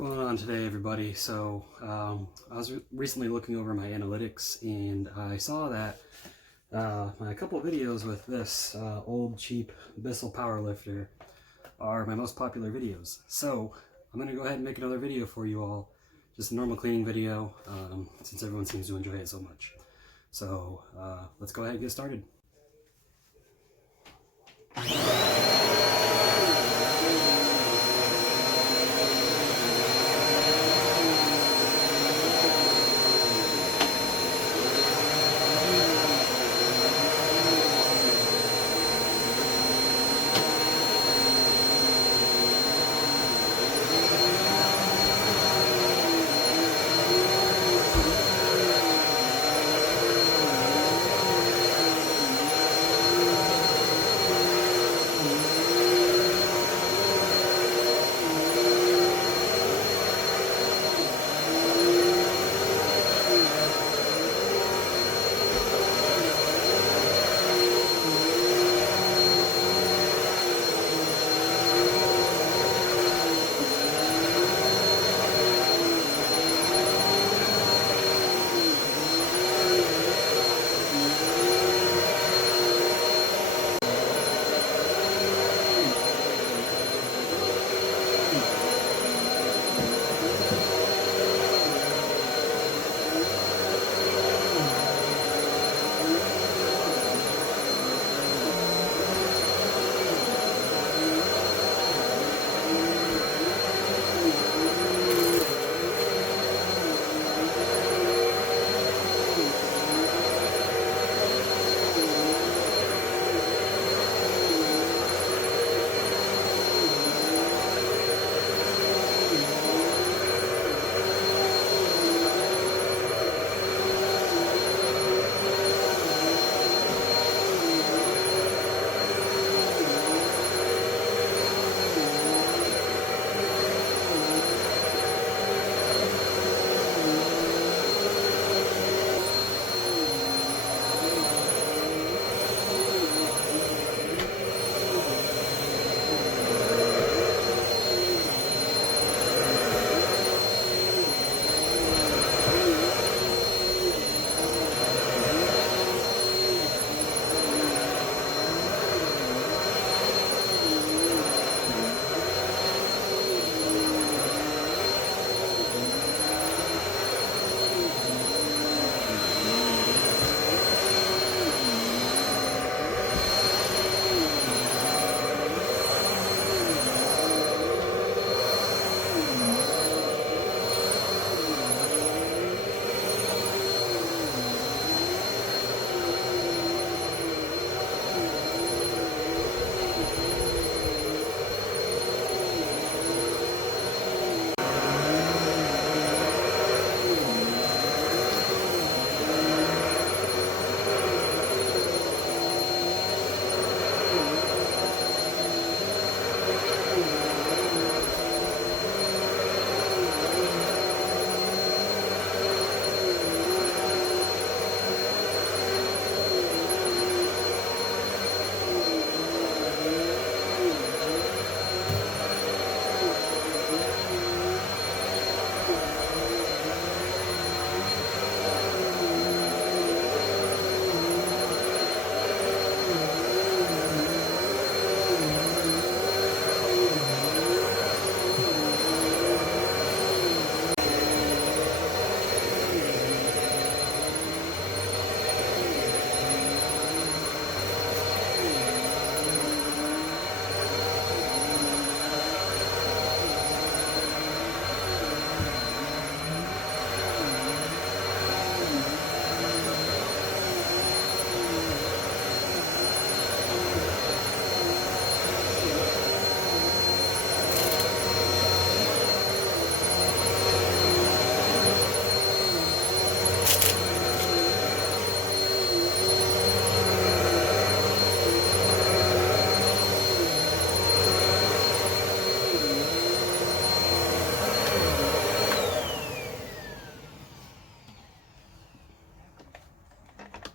Going on today, everybody? So I was recently looking over my analytics and I saw that my couple of videos with this old cheap Bissell Powerlifter are my most popular videos. So I'm going to go ahead and make another video for you all, just a normal cleaning video, since everyone seems to enjoy it so much. So let's go ahead and get started.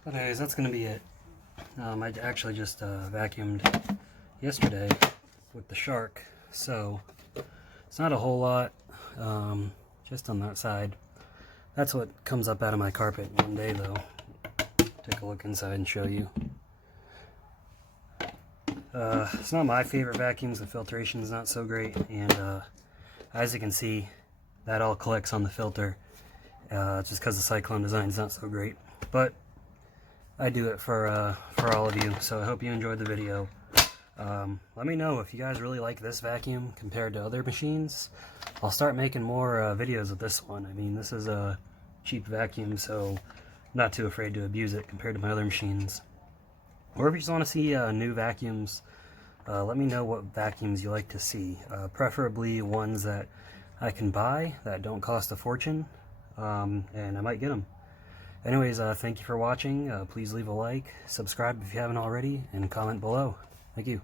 But anyways, that's going to be it. I actually just vacuumed yesterday with the Shark, so it's not a whole lot. just on that side. That's what comes up out of my carpet one day, though. Take a look inside and show you. It's not my favorite vacuums. The filtration is not so great, and as you can see, that all collects on the filter, just because the cyclone design is not so great. But I do it for all of you, so I hope you enjoyed the video. Let me know if you guys really like this vacuum compared to other machines. I'll start making more videos with this one. I mean, this is a cheap vacuum, so I'm not too afraid to abuse it compared to my other machines. Or if you just want to see new vacuums, let me know what vacuums you like to see. Preferably ones that I can buy that don't cost a fortune, and I might get them. Anyways, thank you for watching. Please leave a like, subscribe if you haven't already, and comment below. Thank you.